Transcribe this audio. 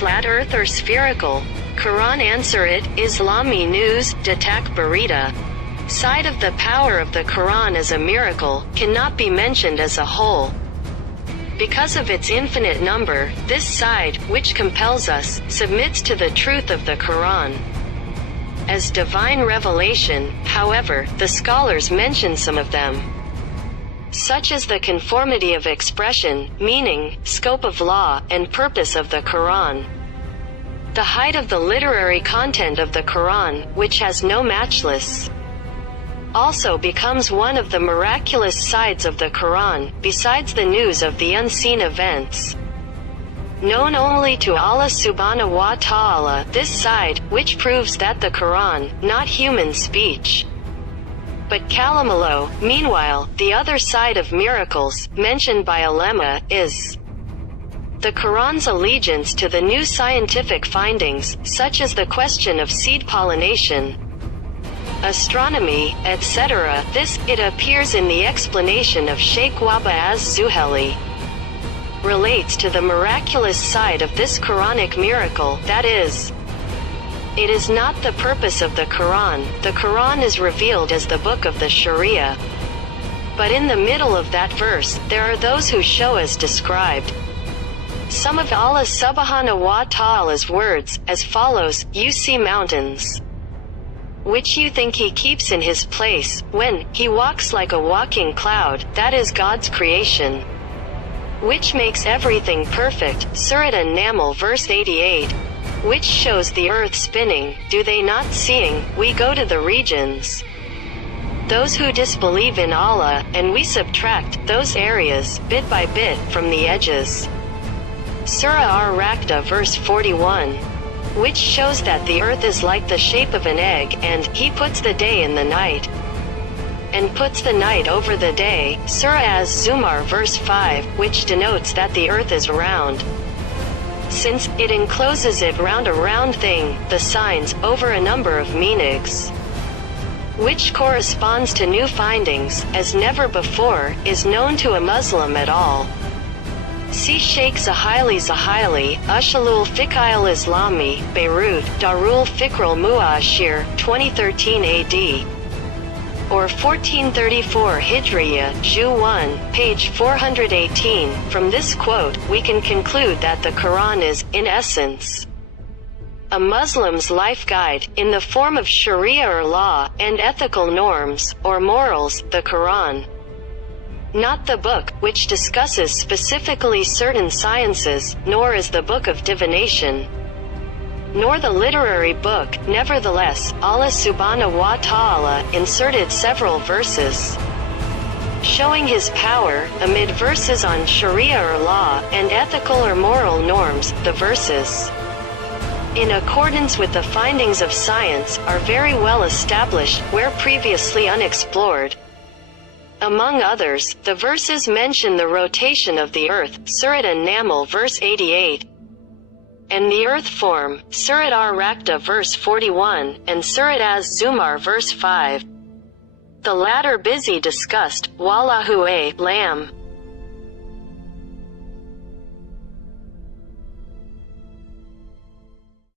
flat earth or spherical? Quran answer it, Islami news, Detak Berita. Side of the power of the Quran as a miracle, cannot be mentioned as a whole. Because of its infinite number, this side, which compels us, submits to the truth of the Quran as divine revelation. However, the scholars mention some of them, such as the conformity of expression, meaning, scope of law, and purpose of the Quran. The height of the literary content of the Quran, which has no matchless, also becomes one of the miraculous sides of the Quran, besides the news of the unseen events known only to Allah subhanahu wa ta'ala. This side, which proves that the Quran, not human speech, but Kalamullah. Meanwhile, the other side of miracles, mentioned by ulema, is the Quran's allegiance to the new scientific findings, such as the question of seed pollination, astronomy, etc. This, it appears in the explanation of Sheikh Wahba az-Zuhali, relates to the miraculous side of this Quranic miracle, that is, it is not the purpose of the Quran. The Quran is revealed as the book of the Sharia. But in the middle of that verse, there are those who show as described some of Allah subhanahu wa ta'ala's words, as follows: you see mountains, which you think he keeps in his place, when he walks like a walking cloud, that is God's creation, which makes everything perfect. Surat An-Naml verse 88. Which shows the earth spinning. Do they not seeing? We go to the regions, those who disbelieve in Allah, and we subtract those areas, bit by bit, from the edges. Surah Ar-Raqda verse 41. Which shows that the earth is like the shape of an egg, and he puts the day in the night, and puts the night over the day. Surah Az-Zumar verse 5, which denotes that the earth is round, since it encloses it round a round thing. The signs, over a number of meanings, which corresponds to new findings, as never before, is known to a Muslim at all. See Sheikh Zahili, Ushalul Fiqh al-Islami, Beirut, Darul Fikr al-Mu'ashir, 2013 AD. Or 1434 Hijriya, Ju 1, page 418. From this quote, we can conclude that the Quran is, in essence, a Muslim's life guide, in the form of Sharia or law, and ethical norms, or morals, the Quran. Not the book, which discusses specifically certain sciences, nor is the book of divination, nor the literary book. Nevertheless, Allah subhanahu wa ta'ala inserted several verses showing his power, amid verses on Sharia or law, and ethical or moral norms. The verses, in accordance with the findings of science, are very well established, where previously unexplored. Among others, the verses mention the rotation of the earth, Surat An-Naml verse 88, and the earth form, Surat Ar-Raqda verse 41, and Surat Az-Zumar verse 5. The latter busy discussed, Wallahu A'lam.